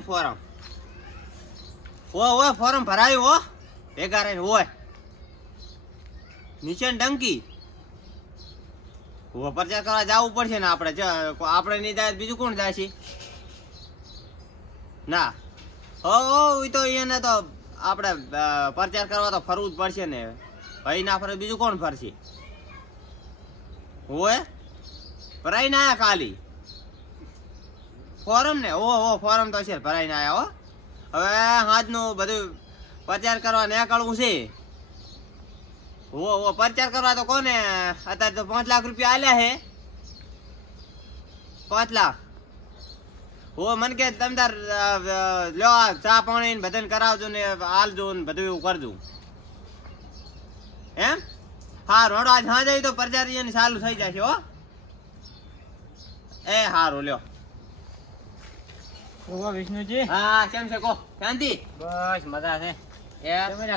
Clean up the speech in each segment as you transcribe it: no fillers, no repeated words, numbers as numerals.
ભરાયું ફોરમ ઓય ફોરમ ભરાયું હો ભેગા રહીને હોય નિશાન ડંકી પ્રચાર કરવા જવું પડશે ને આપણે નહીં જાય બીજું કોણ જાય છે ના હો તો એને તો આપણે પ્રચાર કરવા તો ફરવું જ પડશે ને ભાઈ ના ફરે બીજું કોણ ફરશે હોય ભરાઈ ને આયા ખાલી ફોરમ ને ફોરમ તો છે ભરાઈ ને આયા હો હવે આજનું બધું પ્રચાર કરવા નીકળવું છે પ્રચાર કરવા તો કોને અત્યારે તો 5 લાખ રૂપિયા આલ્યા હે 5 લાખ મને કે તમે તાર લ્યો ચા પાણી બધાને કરાવજો ને આલજો ને બધું એવું કરજો એમ હારું હડો આજ સાંજે તો પ્રચાર ચાલુ થઈ જશે હો એ હારું લ્યો વિષ્ણુજી હા કેમ છે કો શાંતિ બસ મજા છે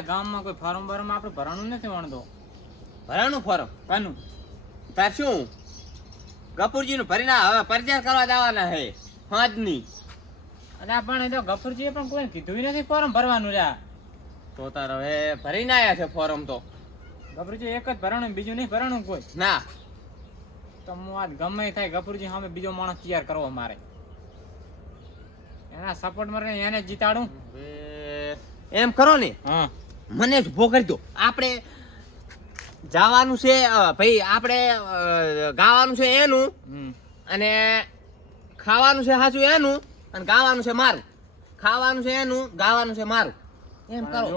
ગામમાં કોઈ ફોરમ બરમ આપણે ભરવાનું નથી વણતો ભરાનું ફોરમ કાનું તાર શું ગફુરજી નું ભરીને હવે પ્રચાર કરવા જવાના હે પાંચની અને પણ એ તો ગફુરજીએ પણ કોઈ કીધું નથી ફોરમ ભરવાનું રહ્યા તો તાર હવે ભરીને આયા છે ફોરમ તો ગફુરજી એક જ ભરવાનું બીજું નહીં ભરવાનું કોઈ ના તો હું આજ ગમે થાય ગફુરજી સામે બીજો માણસ તૈયાર કરવો મારે એના સપોર્ટ મારે એને જીતાડું એમ કરો ને હા મને જ ભો કરી દો આપણે જવાનું છે ભાઈ આપણે ગાવાનું છે એનું અને ખાવાનું છે સાચું એનું અને ગાવાનું છે મારું ખાવાનું છે એનું ગાવાનું છે મારું એમ કરો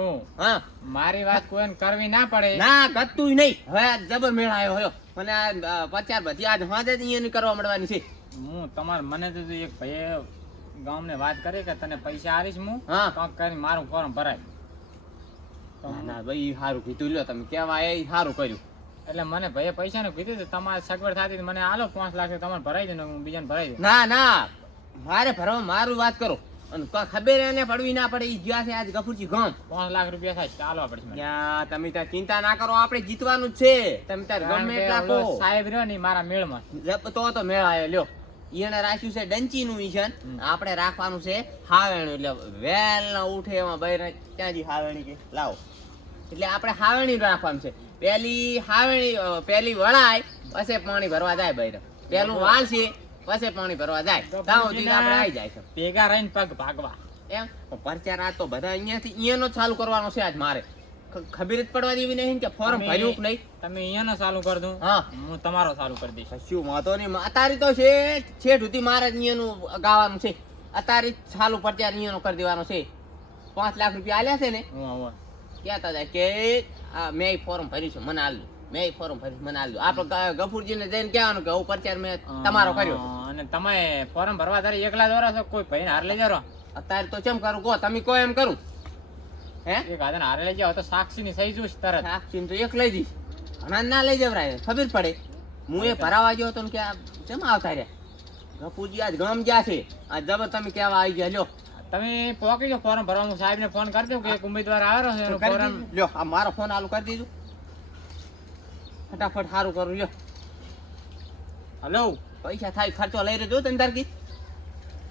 હા મારી વાત કોઈને કરવી ના પડે ના કતું નહીં હવે જબર મેળ આવ્યો હોય મને આ પ્રચાર બધી આજ હાજે એની કરવા મળવાની છે હું તમારે મને તો એક ભાઈ ગામને વાત કરી કે તને પૈસા આલીશ હું હા કાંક કરીને મારું ફોર્મ ભરાય ના ભાઈ સારું કીધું લ્યો તમે કેવા એ સારું કર્યું એટલે મને ભાઈ પૈસા નું કીધું તમારે સગવડ થતી મને આલો 5 લાખ તમારે ભરાઈ દે હું બીજાને ભરાઈ દઉં ના મારે ભરવા મારું વાત કરો અને ખબર એને પડવી ના પડે ઈ જ્યાં છે આજ ગફુરજી ગામ 5 લાખ રૂપિયા થાય ચાલો પડશે ત્યાં તમે ત્યાં ચિંતા ના કરો આપણે જીતવાનું જ છે તમે તાર ગમે એટલા કહો સાહેબ રહ્યો ને મારા મેળમાં તો મેળ આવ્યો લ્યો એને રાખ્યું છે ડંચી નું મિશન આપણે રાખવાનું છે હાવેણું એટલે વેલ ના ઉઠે એમાં બહાર ત્યાંથી હાવેણી કે લાવો એટલે આપણે હાવેણી રાખવાનું છે પેલી વળાય પછી પાણી ભરવા જાય બહાર પેલું વાલ છે પછી પાણી ભરવા જાય ત્યાં સુધી આપણે આવી જાય છે ભેગા રહીને પગ ભાગવા એમ પ્રચાર આ તો બધા અહીંયાથી અહીંયાનો ચાલુ કરવાનો છે આજ મારે ખબર જ પડવા દેવી નહીં કે ફોર્મ ભર્યું કે નહીં તમે અહીંયાનો ચાલુ કરી દઉં હા હું તમારો ચાલુ કરી દઈશ શું વાંધો નહીં અત્યારે તો છેઠ સુધી મારે અહીંયાનું ગાવાનું છે અત્યારે ચાલુ પ્રચાર અહીંયાનો કરી દેવાનો છે 5 લાખ રૂપિયા આલ્યા છે ને કહેતા જાય કે મેં ફોર્મ ભર્યું છે મને આલ્યું મેં ફોર્મ ભર્યું મને આલ્યું આપણે ગફુરજીને જઈને કહેવાનું કે હું પ્રચાર મેં તમારો કર્યો અને તમે ફોર્મ ભરવા તારે એકલા દોરા છો કોઈ ભાઈને હાર લઈ જાવ અત્યારે તો કેમ કરું કહો તમે કહો એમ કરું હે એક હાથે હારે લઈ જાવ તો સાક્ષી ની સહી જોઈશ તરત સાક્ષી તો એક લઈ જઈશ ઘણા ના લઈ જવરાય ખબર પડે હું એ ભરાવા ગયો તો કે કેમ આવતા રહ્યા ગફુરજી આજ ગામ જ્યાં છે આ જબર તમે કેવા આવી ગયા લ્યો તમે પોકી જો ફોર્મ ભરવા હું સાહેબ ને ફોન કરી દઉં કે એક ઉમેદવાર આવ્યો છે એનો ફોર્મ લ્યો આ મારો ફોન આલું કરી દીધું ફટાફટ સારું કરું લ્યો હલો પૈસા થાય ખર્ચો લઈ રહ્યો તમે તાર કી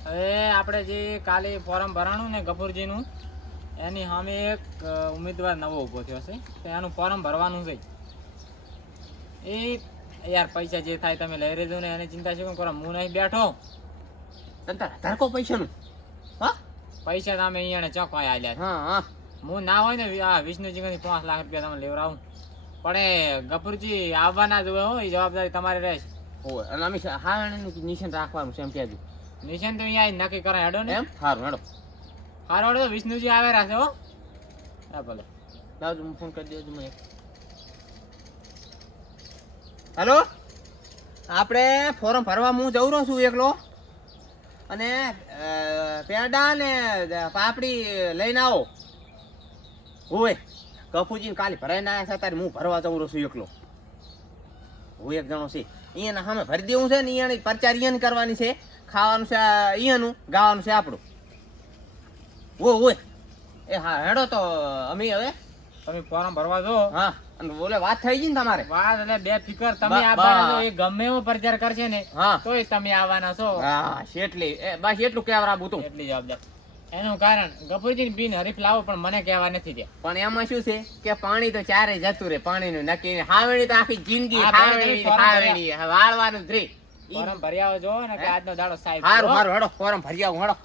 હવે આપણે જે કાલે ફોર્મ ભરાણું ને ગફુરજી નું એની સામે એક ઉમેદવાર નવો ઉભો થયો છે તો એનું ફોર્મ ભરવાનું છે એ યાર પૈસા જે થાય તમે લઈ રહેજો ને એની ચિંતા શું કરો હું નહીં બેઠો તંતર ધરકો પૈસાનું હા પૈસા તમે અહીંયા ચોકવાય આલ્યા હા હું ના હોય ને આ વિષ્ણુજી કદી 5 લાખ રૂપિયા તમે લેવડાવું પણ ગફુરજી આવવાના જ હોય એ જવાબદારી તમારી રહેશે ઓય અને અમે હાવેણીનું નિશાન રાખવાનું છે એમ કહેજો નિશાન તો અહીંયા નક્કી કરે હેડો ને એમ સારું હેડો સારું હેડો વિષ્ણુજી આવે રાખે હો હા ભલે લાવજો હું ફોન કરી દેજો મને હેલો આપણે ફોર્મ ભરવા હું જઉં રહ્યો છું એકલો અને પેડા ને પાપડી લઈને આવો હોય ગફુરજી કાલે ભરાઈને આવ્યા છે ત્યારે હું ભરવા જઉં રહ્યો છું એકલો હું એક જણો છે અહીંયાના સામે ભરી દેવું છે ને અહીંયાની પ્રચાર અહીંયાની કરવાની છે ખાવાનું છે અહીંયાનું ગાવાનું છે આપણું હોય એ હા હેડો તો અમે હવે તમે ફોર્મ ભરવા જો હા અને બોલે વાત થઈ ગઈ ને તમારે વાત એટલે બે ફિકર તમે આવવાના છો એ ગમે એવો પ્રચાર કરશે ને હા તોય તમે આવવાના છો હા એટલી બસ એટલું કેવરા બુતું એટલી જવાબદાર એનું કારણ ગફુરજી બિન હરીફ લાવો પણ મને કહેવા નથી દે. પણ એમાં શું છે કે પાણી તો ચારે જતું રે, પાણીનું નક્કી નહીં. હાવેણી તો આખી જિંદગી હા, હાવેણી ફોરમ હાવેણી વાળવાનું જ રે. ફોરમ ભરી આવો જો ને કે આજનો દાડો સાહેબ હારું હારું હેડો ફોરમ ભરી આવું હેડો.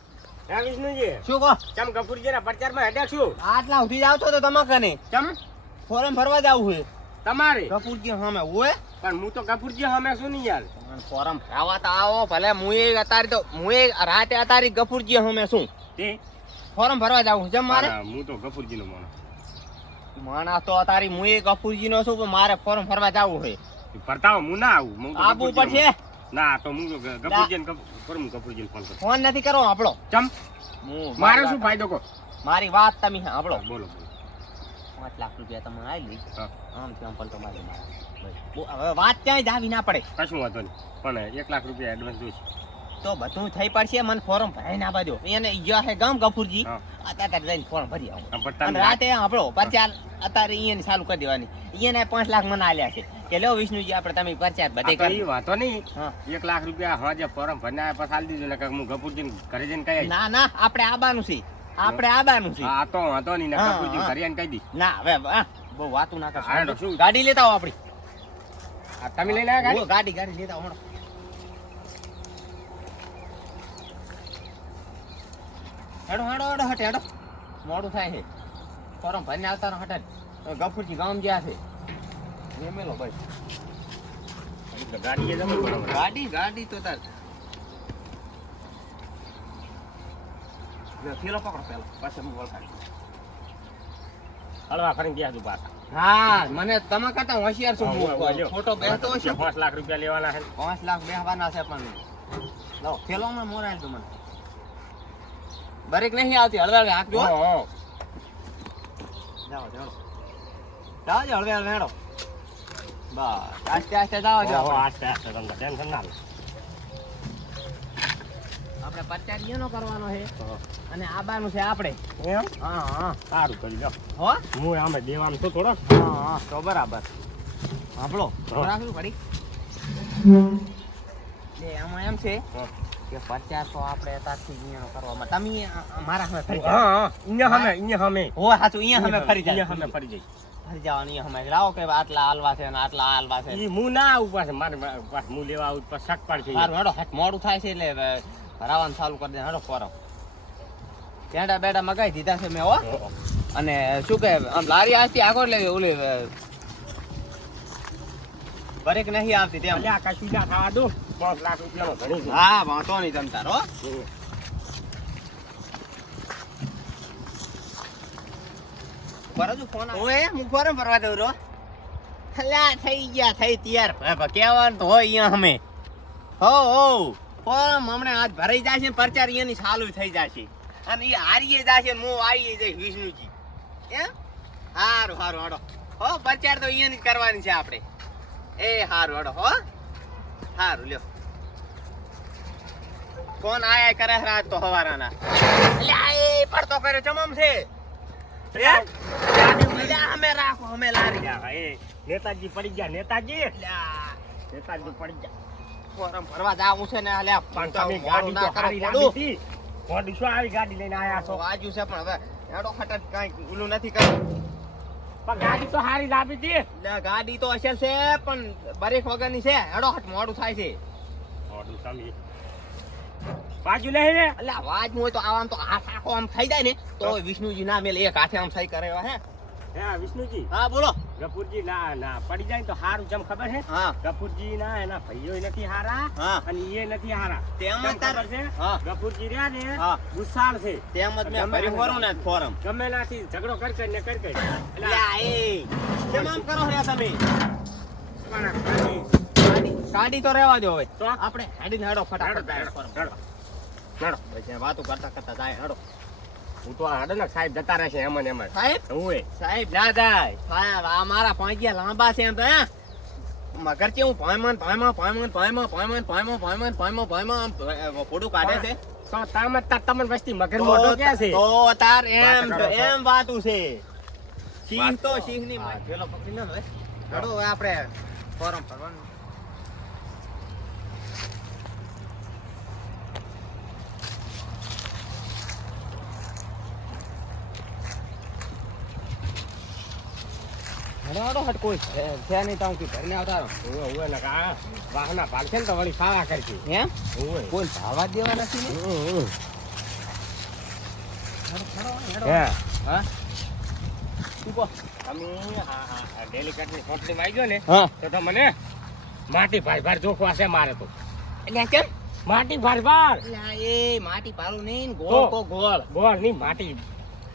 હે વિષ્ણુજી, શું કહો? ચમ ગફુરજીના પ્રચારમાં હેડ્યા છું? આટલા સુધી જ આવતો તો તમા કને ચમ ફોરમ ભરવા જાવું છે તમારે? કપૂરજી સામે હોય પણ હું તો ગફુરજી સામે શું નહીં યાર. પણ ફોરમ ભરાવા તો આવો ભલે મુએ રાતે અતારી ગફુરજી સામે શું તે ફોરમ ભરવા જાવું છે મારે. હા, હું તો ગફુરજીનો માણસ. માણસ તો અતારી મુએ ગફુરજી નો છું પણ મારે ફોરમ ભરવા જાવું છે. ભરતા હું ના આવું. હું તો આબુ ગફુરજીનો પડશે. માણસ. ના તો હું તો ગફુરજીને ગફુરજીને ફોન કરું. ફોન નથી કરવો આપણો. ચમ મારે શું ફાયદો કહો? મારી વાત તમે સાંભળો. બોલો બોલો. 5 લાખ રૂપિયા તમે આલી હા, આમ તેમ પલટો મારી મારે. હવે વાત ક્યાંય જાવી ના પડે કશું વાંધો નહીં, પણ 1 લાખ રૂપિયા એડવાન્સ જોઈશે. તો બધું થઈ પડશે. મને ફોરમ ભરાઈ ના બાજુ એને ઈયા છે ગામ ગફુરજી. હા. અત્યારે જઈને ફોરમ ભરી આવું. આમ પણ અને તમે રાતે સાંભળો પરચાર અત્યારે ઈયાને ચાલુ કરી દેવાની. ઈયાને 5 લાખ મને આલ્યા છે કે લો વિષ્ણુજી આપણે તમે પરચાર બધે આ તો કરી ઈ વાંધો નહીં. હા. 1 લાખ રૂપિયા હા જે ફોરમ ભરને આયા પછી આલી દીધું ને કે હું ગફુરજીને ઘરે જઈને કહી આવીશ. ના ના આપણે આબાનું છે. આપણે આબાનું છે. હા, આ તો વાંધો નહીં ને હા, ગફુરજીને હા. ઘરે આવીને કહી દી. ના હવે બહુ વાતું ના હા, હેડો, કરશો. શું? ગાડી લેતા આવો આપણી. આ તમે લઈને આવ્યા ગાડી? ઓ, ગાડી લેતા આવો હમણાં. હેડો હેડો હેડો હટે હેડો મોડું થાય છે. ફોરમ ભરીને આવતા રહો હટે. ગફુરજી ગામ જ્યાં છે મેલો ભાઈ. એટલે ગાડીએ જવું બરાબર. ગાડી તો તાર થેલો પકડો પેલો પછી હું વળખાડી. હળવા ફરીને ગયા તું પાછા. હા મને તમે કરતા હોશિયાર છું. હા, હું લ્યો. ફોટો બેસતો હશે. 5 લાખ રૂપિયા લેવાના છે. 5 લાખ બેહવાના છે પણ લો થેલો માં મોરાય તો મને બરેક નહીં આવતી. હળવે હાકજો. હો, હો. જાઓ જાઓ જાઓ હળવે હેડો. બસ આસ્તે આસ્તે જાઓ હો, જાઓ. આસ્તે આસ્તે તમને ટેન્શન ના લે. આપણે પરચાર ઈયાનો કરવાનો છે હો. અને આબાનું છે આપણે. એમ? હા હા સારું કરી લો. હો હું આમે દેવાનું છું થોડો. હા હા તો બરાબર. આપણો હા. રાખવું પડી. આમાં એમ છે હા. કે પરચાર તો આપણે અત્યારથી ઈયાનો કરવામાં તમે મારા સામે ફરી હા, હા. અહીંયા સામે. હો સાચું અહીંયા સામે ફરી જાય. અહીંયા સામે ફરી જાય. ફરી જવાનું અહીંયા સામે લાવો કે આટલા હાલવા છે અને આટલા હાલવા છે. ઈ હું ના આવું પાછું. મારે પાછું હું લેવા આવું પછી શક પાડશે. સારું હેડો મોડું થાય છે એટલે ભરાવાનું ચાલુ કરી દે. હેડો ફોરમ પેંડા બેડા મગાઈ દીધા છે મેં હો. હો. અને શું કે આમ લારી આવતી આગળ લે ઓલી બરેક નહીં આવતી તેમ. અલ્યા કશું ના થવા દો. 5 લાખ રૂપિયાનો ઘણી છે. હા વાંધો નહીં તમ તાર હો. બરાબર ફોન ઓએ હું ફોરમ ભરવા દઉં રો. અલ્યા થઈ ગયા થઈ તૈયાર. કેવાનું તો હોય અહીંયા અમે હો ફોરમ હમણાં આજ ભરાઈ જશે ને પરચાર અહીંયાની ચાલુ થઈ જશે અને એ હારીએ જશે ને હું આવી જઈશ વિષ્ણુજી. એમ હારું હારું હડો હો. પરચાર તો અહીંયાની જ કરવાની છે આપણે. એ હારું હડો હો. હારું લ્યો. કોણ આયા કરે રાત તો હવારાના. અલ્યા એ પડતો કર્યો ચમમ છે. અલ્યા અમે રાખો અમે લારી. અલ્યા, એ નેતાજી પડી ગયા. નેતાજી અલ્યા નેતાજી પડી ગયા. ફોરમ ભરવા જાવું છે ને. અલ્યા પણ તો તમે મોડું ગાડી ના તો હારી કરો લાવી પડું. હતી. મોડી શું આવી ગાડી લઈને આયા છો? વાજુ છે પણ હવે હેડો ખટટ કાંઈ ઓલું નથી કર્યું. પણ ગાડી તો હારી લાવી હતી. એટલે ગાડી તો અસલ છે પણ બરેક વગરની છે. હેડો હટ મોડું થાય છે. મોડું તમે બાજુ નહીં ને. એટલે અવાજ હોય તો આમ તો હાથ આખો આમ થઈ જાય ને તો વિષ્ણુજી ના મેલ એક હાથે આમ સહી કરે એવા હે. હે વિષ્ણુજી, હા બોલો. ગફુરજી ના પડી જાય ને તો હારું જેમ ખબર છે. હા ગફુરજી ના એના ભાઈઓ નથી હારા હા અને એ નથી હારા. તેમ જ કેમ તાર ખબર છે? હા ગફુરજી રહ્યા ને હા ગુસ્સાળ છે. તેમ જ મેં ભર્યું ખરું ને ફોરમ. ગમે નાથી ઝઘડો કરી ને કરી એટલે એટલે આ એ કેમ આમ કરો છો તમે? તમારા ગાડી તો રહેવા દો હવે. તો? આપણે હેડીને હેડો ફટાફટ હેડો, ફોરમ. હેડો. હેડો. પછી વાતો કરતા કરતા જાય હેડો. હું તો હાડો ને સાહેબ જતા રહેશે એમ ને એમ જ. સાહેબ હું સાહેબ ના જાય સાહેબ. આ મારા પાંજિયા લાંબા છે એમ તો હે મગર છે. હું ભાઈમાં ફોટો કાઢે છે. તો તમને વસ્તી મગર મોટો ક્યાં છે? તો તાર એમ વાત કરો છો. એમ વાતું છે. સિંહ વાત તો કરો. સિંહ ની હા. પેલો પકડી લે હવે. હેડો હવે આપણે ફોરમ ભરવાનું. હડો હટ કોઈ છે નહીં તો હું કઈ ઘરને આવતા રહો. ઓવે ને આ વાહના પાડશે ને તો વળી ખાવા કરશે એમ ઓવે કોઈ ભાવા દેવા નથી ને? હે હા તું કહો. તમે હા ડેલિકેટની કંપનીમાં આવી ગયો ને હા તો મને માટી ભાર જોખવા છે મારે તો એટલે કેમ? માટી ભાર એટલે આ એ માટી પાલું નહીં ને તો. ગોળ કો ગોળ. ગોળ ની માટી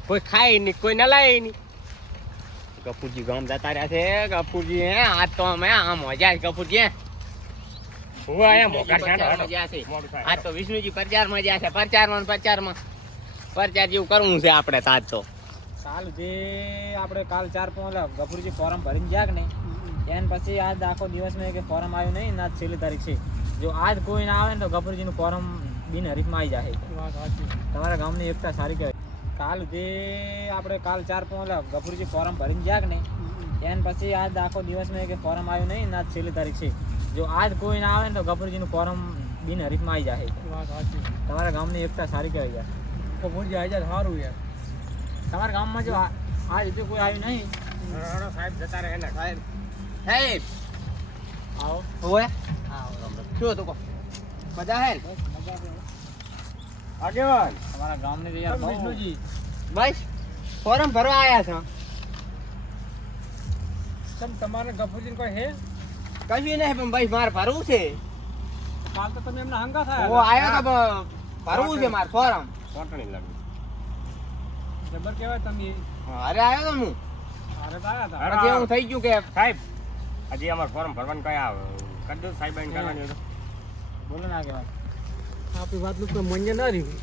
કોઈ ખાય નહીં કોઈ ન લાય નહીં. ગફુરજી ગામ જતા રહ્યા છે. ગફુરજી હે આજ તો અમે આમ મજા છે. ગફુરજી ઓવે આયા મોકાર પ્રચારમાં છે જ્યાં છે. મોડું થાય. આજ તો વિષ્ણુજી પ્રચારમાં જ્યાં છે. પ્રચારમાં પ્રચાર જેવું કરવું છે આપણે તો આજ તો. કાલ જે આપણે કાલ 4-5 ગફુરજી ફોરમ ભરીને ગયા કે નહીં એન પછી આજ આખો દિવસમાં કે ફોરમ આવ્યું નહીં ને આજ છેલ્લી તારીખ છે. જો આજ કોઈ ના આવે ને તો ગફુરજીનું ફોરમ બિનહરીફમાં આવી જાય. તમારા ગામની એકતા સારી કહેવાય. કાલ જે આપણે કાલ 4-5 ગફુરજી ફોરમ ભરીને ગયા કે નહીં એન પછી આજ આખો દિવસમાં કે ફોરમ આવ્યું નહીં ને આજ છેલ્લી તારીખ છે. જો આજ કોઈ ના આવે ને તો ગફુરજીનું ફોરમ બિનહરીફમાં આવી જાય. તમારા ગામની એકતા સારી કહેવાય યાર. ગફુરજી આવી જાય સારું યાર. તમારા ગામમાં જો આ રીતે કોઈ આવ્યું નહીં. હળો સાહેબ જતા રહે ને સાહેબ સાહેબ આવો ઓય શું હતું કહો. મજા હે ને? આગેવાન તમારા ગામની તો યાર બહુ બસ ફોરમ ભરવા આયા છો. તમારે ગફુરજી કોઈ હે કશું નહીં પણ ભાઈ મારે ભરવું છે. કાલ તો તમે એમના હંગા ઓ આવ્યો તો ભરવું છે મારે ફોરમ. કોટણી લાગી જબર કહેવાય તમે. અરે આવ્યો તો હું અરે તારા અરે પછી એવું થઈ ગયું કે સાહેબ હજી અમારે ફોર્મ ભરવાનું કયા કરી દો સાહેબ આઈને કરવાની હોય તો. બોલો ના કહેવાય. આપણી વાતનું કોઈ મન્ય ના રહ્યું.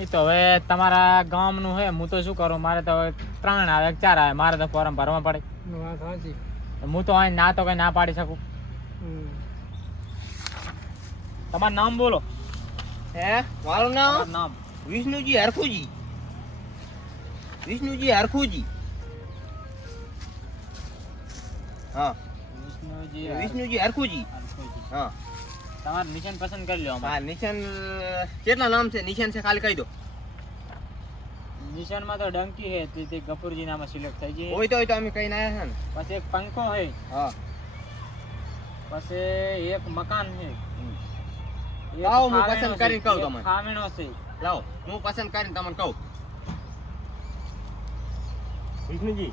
એ તો હવે તમારા ગામનું હે. હું તો શું કરું, મારે તો હવે 3 આવે 4 આવે, મારે તો ફોરમ ભરવા પડે. વાત સાચી. હું તો અહીં ના તો કઈ ના પાડી શકું. તમારું નામ બોલો. હે મારું નામ તમારું નામ વિષ્ણુજી હરખુજી. વિષ્ણુજી હરખુજી. હા વિષ્ણુજી હરખુજી. હરખુજી. હા તમારું નિશાન પસંદ કરી લો. હા નિશાન કેટલા નામ છે? નિશાન છે ખાલી કહી દો. નિશાનમાં તો ડંકી હે તે ગફુરજી નામ સિલેક્ટ થઈ ગઈ. હોય તો અમે કઈ ના છે ને. પછી એક પંખો હે, હા પછી એક મકાન હે. એક લાવો, હું ખાવેણો પસંદ કરીને છે, કહું એક તમને. ખાવેણો છે. લાવો હું પસંદ કરીને તમને કહું. વિષ્ણુજી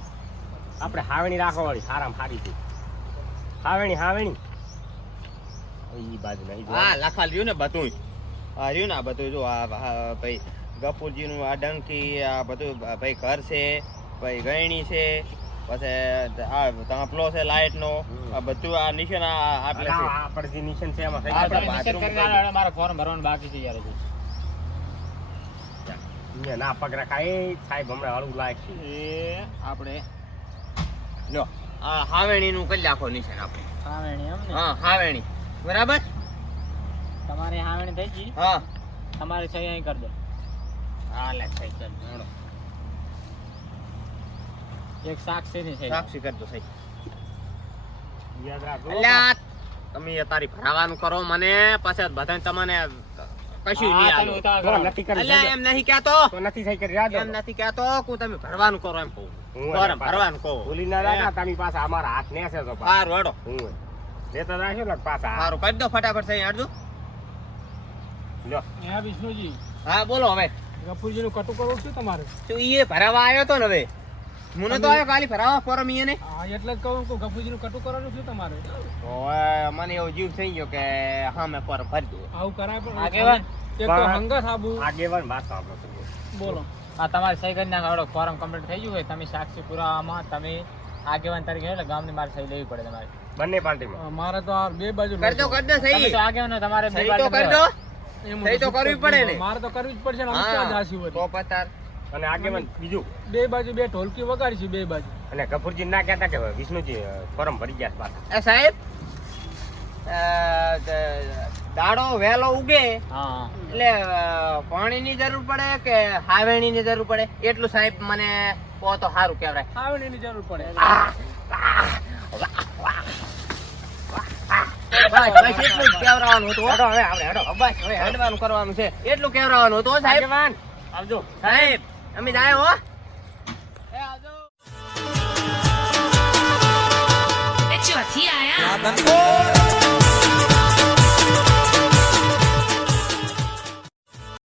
આપણે હાવેણી રાખવા વાળી સારામાં સારી છે. હાવેણી ઈ બાજુ નહીં હા લખાલ રહ્યું ને બધું. હા રહ્યું ને આ બધું જો આ ભાઈ ગફુરજીનું આ ડંકી આ બધું ભાઈ ઘર છે, ભાઈ ગયણી છે, પછી આ તાંપલો છે લાઇટનો, આ બધું આ નિશાન આપણે છે. આપણે જે નિશાન છે એમાં થઈ આપણે જશે. બાથરૂમ નિશાન કરીને આલો, મારે ફોર્મ ભરવાનું બાકી છે યાર હજુ. અહીંયા ના પગ રખાય સાહેબ હમણાં હળવું લાયક છે. એ આપણે જો આ હાવેણીનું કરી નાખો નિશાન આપણે. ખાવેણી એમ ને. હા હાવેણી બરાબર. તમારી હાવેણી થઈ ગઈ. હા તમારી સહી અહીં કરી દો. હા લે થઈ ચાલ એક સાક્ષીની સહી. સાક્ષી કરજો સહી. યાદ રાખો. અલ્યા તમે તારી ભરાવાનું કરો મને પછી બધાને તમને કશું નહીં હા, આલો. તમે ઉતાવળ તો કરો. નક્કી કરી અલ્યા દેજો. એમ નહીં કહેતો. તો નથી થઈ કરી યાદ એમ નથી કહેતો કે તમે ભરવાનું કરો એમ કહું. હું ફોરમ ભરવાનું કહો. ભૂલી ના રાખા તમે પાછા અમારા હાથ નેસે તો પાછા. સારું હેડો. હું લેતા રાખ્યો ને પાછા હાથ. સારું કરી દો ફટાફટ સહી હેડજો. લ્યો. હે વિષ્ણુજી, હા બોલો હવે. ગફુરજીનું કટુ કરવું શું તમારે? તો ઈ ભરાવા આવ્યો તો ને હવે. મને તો આવ્યો ખાલી ભરાવા ફોરમ ઈ ને. હા એટલે જ કહું કે ગફુરજીનું કટુ કરવાનું શું તમારે? તો મને એવો જીવ થઈ ગયો કે હા મેં ફોરમ ભરી દઉં. આવું કરાય પણ આગેવાન. એક તો હંગત આબુ. આગેવાન વાત સાંભળો તમે. બોલો. હા તમારી સહી કરી નાખો. ફોર્મ કમ્પ્લીટ થઈ ગયું હોય. તમે સાક્ષી પુરાવામાં તમે આગેવાન તરીકે એટલે ગામની મારે સહી લેવી પડે તમારે. બંને પાર્ટીમાં મારે તો આ બે બાજુ કરી દો તમે સહી. તો આગેવાન હો, તમારે બે સહી તો બાજુ કરી દો. એમ સહી તો કરવી પડે ને. મારે તો કરવી જ પડશે ને. આમ ક્યાં જાશું હા વળી? તો પતાર. અને આગેવાન બીજું બે બાજુ બે ઢોલકી વગાડીશું બે બાજુ. અને કપૂરજી ના કહેતા કે વિષ્ણુજી ફોરમ ભરી ગયા છે પાછા. એ સાહેબ દાડો વહેલો ઉગે હા એટલે પાણીની જરૂર પડે કે હાવેણીની જરૂર પડે એટલું સાહેબ મને કહો તો સારું કહેવાય. આવણીની જરૂર પડે. બસ એટલું જ કહેવરાવાનું હતું હો. હેડો હવે આપણે હેડો. બસ હવે હેડવાનું કરવાનું છે એટલું કહેવરાવાનું હતું હો સાહેબ. આગેવાન આવજો. સાહેબ અમે જાય હો. એ આવજો. નનકો